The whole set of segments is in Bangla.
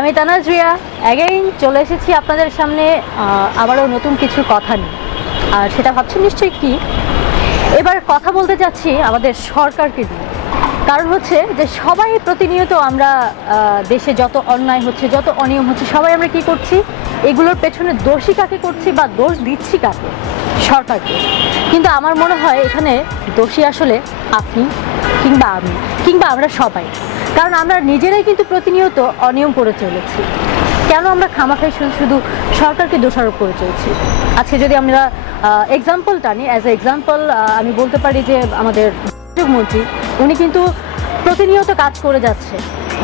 আমি তানাজরিয়া অ্যাগেইন চলে এসেছি আপনাদের সামনে আবারও নতুন কিছু কথা নিয়ে। আর সেটা ভাবছেন নিশ্চয়ই কি, এবার কথা বলতে চাচ্ছি আমাদের সরকারকে নিয়ে। কারণ হচ্ছে যে সবাই প্রতিনিয়ত আমরা দেশে যত অন্যায় হচ্ছে, যত অনিয়ম হচ্ছে, সবাই আমরা কি করছি, এগুলোর পেছনে দোষী কাকে করছি বা দোষ দিচ্ছি কাকে? সরকারকে। কিন্তু আমার মনে হয় এখানে দোষী আসলে আপনি কিংবা আমি কিংবা আমরা সবাই। কারণ আমরা নিজেরাই কিন্তু প্রতিনিয়ত অনিয়ম করে চলেছি। কেন আমরা খামাখাই শুধু সরকারকে দোষারোপ করে চলছি? আজকে যদি আমরা এক্সাম্পল টানি, অ্যাজ এ এক্সাম্পল আমি বলতে পারি যে আমাদের মন্ত্রী উনি কিন্তু প্রতিনিয়ত কাজ করে যাচ্ছে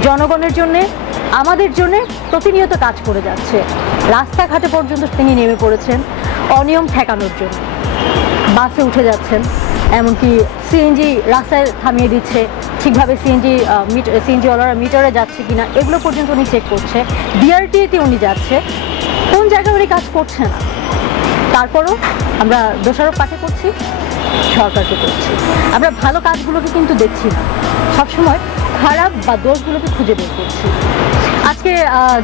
জনগণের জন্যে, আমাদের জন্যে প্রতিনিয়ত কাজ করে যাচ্ছে। রাস্তাঘাটে পর্যন্ত তিনি নেমে পড়েছেন অনিয়ম ঠেকানোর জন্য। বাসে উঠে যাচ্ছেন, এমনকি সিএনজি রাস্তায় থামিয়ে দিচ্ছে, ঠিকভাবে সিএনজিওয়ালারা মিটারে যাচ্ছে কিনা এগুলো পর্যন্ত উনি চেক করছে। বিআরটিএতে উনি যাচ্ছে, কোন জায়গায় উনি কাজ করছে না। তারপরও আমরা দোষারোপ কাকে করছি? সরকারকে করছি। আমরা ভালো কাজগুলোকে কিন্তু দেখছি না, সবসময় খারাপ বা দোষগুলোকে খুঁজে বের করছি। আজকে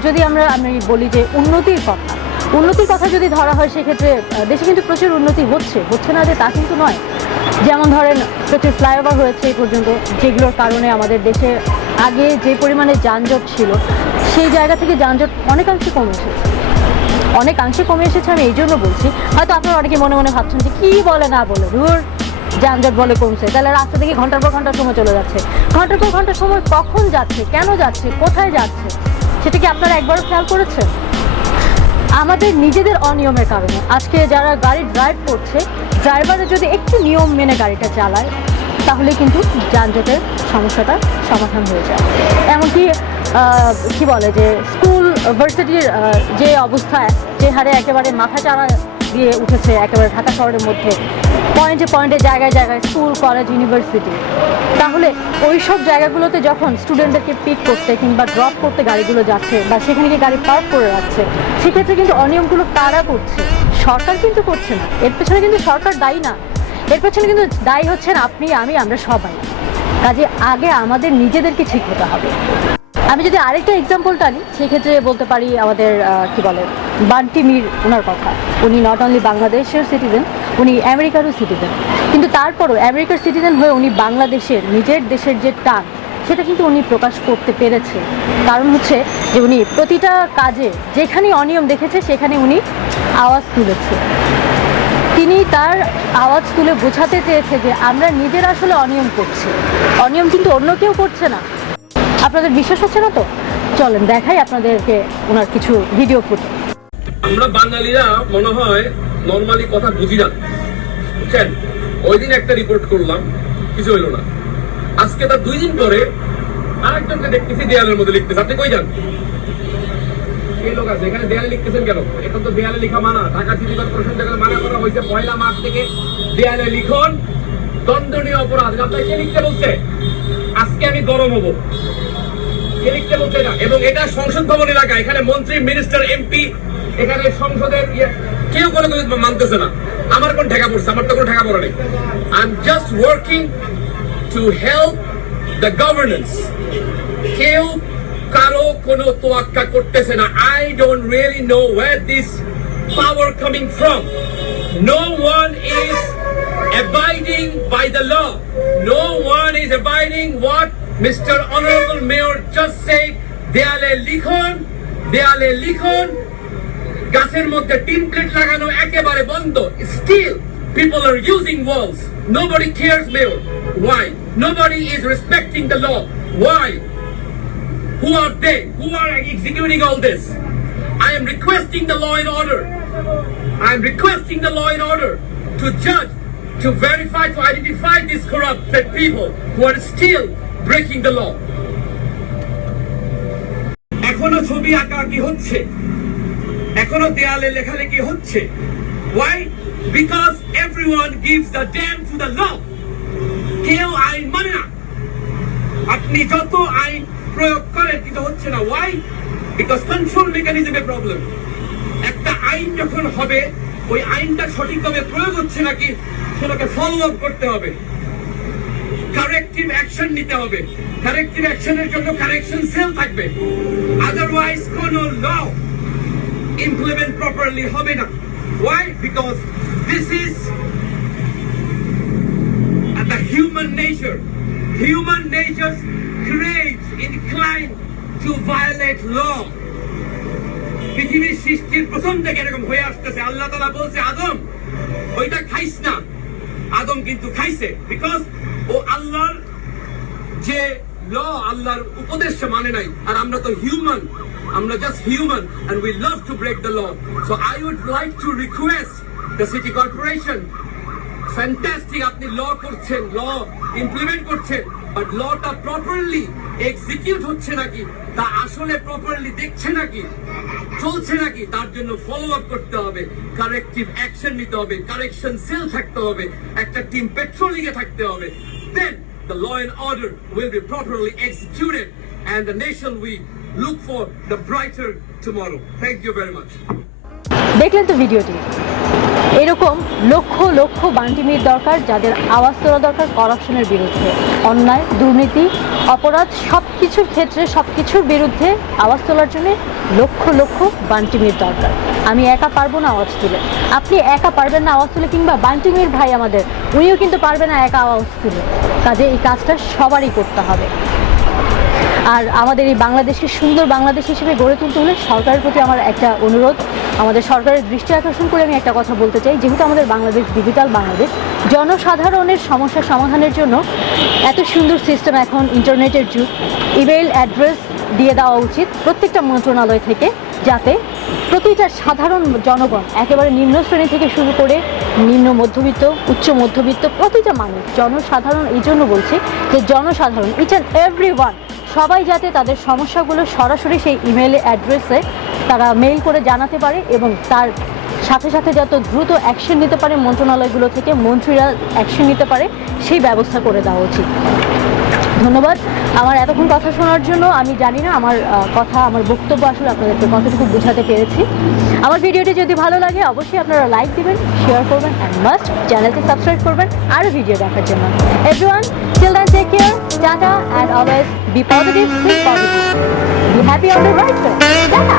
যদি আমি বলি যে উন্নতির কথা যদি ধরা হয়, সেক্ষেত্রে দেশে কিন্তু প্রচুর উন্নতি হচ্ছে না যে তা কিন্তু নয়। যেমন ধরেন প্রচুর ফ্লাইওভার হয়েছে এই পর্যন্ত, যেগুলোর কারণে আমাদের দেশে আগে যে পরিমাণে যানজট ছিল সেই জায়গা থেকে যানজট অনেকাংশে কমে এসেছে। আমি এই জন্য বলছি, হয়তো আপনারা অনেকে মনে মনে ভাবছেন যে কী বলে না বলে, ধুর যানজট বলে কমছে, তাহলে রাস্তা থেকে ঘন্টার পর ঘন্টা সময় চলে যাচ্ছে। ঘন্টার পর ঘন্টা সময় কখন যাচ্ছে, কেন যাচ্ছে, কোথায় যাচ্ছে, সেটা কি আপনারা একবারও খেয়াল করেছেন? আমাদের নিজেদের অনিয়মের কারণে আজকে যারা গাড়ি ড্রাইভ করছে, ড্রাইভাররা যদি একটু নিয়ম মেনে গাড়িটা চালায়, তাহলে কিন্তু যানজটের সমস্যাটা সমাধান হয়ে যায়। এমনকি কি বলে যে স্কুল ভার্সিটির যে অবস্থায়, যে হারে একেবারে মাথা চাড়া দিয়ে উঠেছে একেবারে ঢাকা শহরের মধ্যে, পয়েন্টে জায়গায় স্কুল, কলেজ, ইউনিভার্সিটি, তাহলে ওই সব জায়গাগুলোতে যখন স্টুডেন্টদেরকে পিক করতে কিংবা ড্রপ করতে গাড়িগুলো যাচ্ছে বা সেখানে গিয়ে গাড়ি পার্ক করে রাখছে, সেক্ষেত্রে কিন্তু অনিয়মগুলো কারা করছে? সরকার কিন্তু করছে না। এর পেছনে কিন্তু সরকার দায়ী না, এর পেছনে কিন্তু দায়ী হচ্ছেন আপনি, আমরা সবাই। কাজে আগে আমাদের নিজেদেরকে ঠিক হতে হবে। আমি যদি আরেকটা এক্সাম্পল টানি, সেক্ষেত্রে বলতে পারি আমাদের কি বলে বান্টি মির, ওনার কথা। উনি নট অনলি বাংলাদেশের সিটিজেন, উনি আমেরিকারও সিটিজেন। কিন্তু তারপরও আমেরিকার সিটিজেন হয়ে উনি বাংলাদেশের, নিজের দেশের যে টান, সেটা কিন্তু উনি প্রকাশ করতে পেরেছে। কারণ হচ্ছে যে উনি প্রতিটা কাজে যেখানেই অনিয়ম দেখেছে সেখানে উনি আওয়াজ তুলেছে। তিনি তার আওয়াজ তুলে বোঝাতে চেয়েছে যে আমরা নিজেরা আসলে অনিয়ম করছি, অনিয়ম কিন্তু অন্য কেউ করছে না। আপনাদের বিশ্বাস হচ্ছে না তো? চলেন দেখাই আপনাদেরকে ওনার কিছু ভিডিও ফুটেজ। আমরা বাঙালিরা মনে হয় নরমালি কথা বুঝি না, বুঝছেন? ওই দিন একটা রিপোর্ট করলাম, কিছু হইল না। আজকে তার 2 দিন পরে আরেকজনকে দেখতেছি দেয়ালের মধ্যে লিখতেছে। আপনি কই যান? এই লোক আছে এখানে, দেয়ালে লিখতেছেন কেন? এখন তো দেয়ালে লিখা মানা, ঢাকা সিটি কর্পোরেশন থেকে মানা করা হয়েছে 1 মার্চ থেকে দেয়ালে লিখন দণ্ডনীয় অপরাধ। আপনাকে কে লিখতে বলছে? আজকে আমি গরম হবো, কে লিখতে বলছে না? এবং এটা সংসদ ভবন এলাকা, এখানে মন্ত্রী, মিনিস্টার, এমপি, এখানে সংসদের কেউ কোনো কিছু মানতেছে না। আমার কোন ঠেকা পড়ছে? আমার তো কোনো ঠেকা পড়ে নেই। I am just working to help the governance. কেউ কারো কোনো তোয়াক্কা করতেছে না। I don't really know where this power coming from. No one is abiding by the law. No one is abiding what Mr. Honorable Mayor just said. দেয়ালে লিখন, গাছের মধ্যে টিন প্লেট লাগানো একেবারে বন্ধ। Still, people are using walls. Nobody cares, Mayor. Why? Nobody is respecting the law. Why? Who are they? Who are executing all this? I am requesting the law and order. I am requesting the law and order to judge, to verify, to identify these corrupted people who are still breaking the law. এখনো ছবি আঁকাআঁকি হচ্ছে, এখনো দেয়ালে লেখালেখি হচ্ছে। Why? Because everyone gives the damn to the law. কেউ আইন মানে না। আপনি যত আইন প্রয়োগ করেন কিন্তু হচ্ছে না। Why? Because control mechanism a problem. একটা আইন যখন হবে, ওই আইনটা সঠিকভাবে প্রয়োগ হচ্ছে নাকি সেটাকে ফলো আপ করতে হবে, কারেক্টিভ অ্যাকশন নিতে হবে। কারেক্টিভ অ্যাকশনের জন্য কারেকশন সেল থাকবে, আদারওয়াইজ কোন ল ইমপ্লিমেন্ট প্রপারলি হবে না। Why? Because this is the human nature. Human nature craves, inclined to violate law. পৃথিবীর সৃষ্টির প্রথম থেকে এরকম হয়ে আসতেছে। আল্লাহ তাআলা বলছে আদম ওইটা খাইস না, আদম কিন্তু খাইছে, বিকজ ও আল্লাহর যে ল, আল্লাহর উপদেশ মানে নাই। আর আমরা তো হিউম্যান, আমরা just human and we love to break the law. So I would like to request the city corporation, fantastic আপনি ল করছেন, ল ইমপ্লিমেন্ট করছেন, বাট লটা প্রপারলি এক্সিকিউট হচ্ছে নাকি, তা আসলে প্রপারলি দেখছে নাকি, চলছে নাকি, তার জন্য ফলো আপ করতে হবে, কারেক্টিভ অ্যাকশন নিতে হবে, কারেকশন সেল থাকতে হবে, একটা টিম পেট্রোলিং এ থাকতে হবে। দেন the law and order will be properly executed and the nation will look for the brighter tomorrow. Thank you very much. দেখলেন তো ভিডিওটি, এরকম লক্ষ লক্ষ বান্টিমির দরকার, যাদের আওয়াজ তোলা দরকার করাপশনের বিরুদ্ধে, অন্যায়, দুর্নীতি, অপরাধ সব কিছুর ক্ষেত্রে সব কিছুর বিরুদ্ধে আওয়াজ তোলার জন্য লক্ষ লক্ষ বান্টিমির দরকার। আমি একা পারবো না আওয়াজ তুলে, আপনি একা পারবেন না আওয়াজ তুলে, কিংবা বান্টিমির ভাই আমাদের উনিও কিন্তু পারবে না একা আওয়াজ তুলে। কাজে এই কাজটা সবারই করতে হবে। আর আমাদের এই বাংলাদেশকে সুন্দর বাংলাদেশ হিসেবে গড়ে তুলতে হলে সরকারের প্রতি আমার একটা অনুরোধ, আমাদের সরকারের দৃষ্টি আকর্ষণ করে আমি একটা কথা বলতে চাই। যেহেতু আমাদের বাংলাদেশ ডিজিটাল বাংলাদেশ, জনসাধারণের সমস্যা সমাধানের জন্য এত সুন্দর সিস্টেম, এখন ইন্টারনেটের যুগ, ইমেইল অ্যাড্রেস দিয়ে দেওয়া উচিত প্রত্যেকটা মন্ত্রণালয় থেকে, যাতে প্রতিটা সাধারণ জনগণ একেবারে নিম্ন শ্রেণী থেকে শুরু করে নিম্ন মধ্যবিত্ত, উচ্চ মধ্যবিত্ত, প্রতিটা মানুষ, জনসাধারণ, এই জন্য বলছি যে জনসাধারণ, ইচ অ্যান্ড এভরি ওয়ান, সবাই যাতে তাদের সমস্যাগুলো সরাসরি সেই ইমেল অ্যাড্রেসে তারা মেইল করে জানাতে পারে, এবং তার সাথে সাথে যত দ্রুত অ্যাকশন নিতে পারে মন্ত্রণালয়গুলো থেকে, মন্ত্রীরা অ্যাকশন নিতে পারে, সেই ব্যবস্থা করে দেওয়া উচিত। ধন্যবাদ আমার এতক্ষণ কথা শোনার জন্য। আমি জানি না আমার কথা, আমার বক্তব্য আসলে আপনাদেরকে কতটুকু বোঝাতে পেরেছি। আমার ভিডিওটি যদি ভালো লাগে অবশ্যই আপনারা লাইক দিবেন, শেয়ার করবেন, অ্যান্ড মাস্ট চ্যানেলটি সাবস্ক্রাইব করবেন আরও ভিডিও দেখার জন্য। Everyone, till then take care, tata, and always be positive, think positive, be happy on the right way. Tata.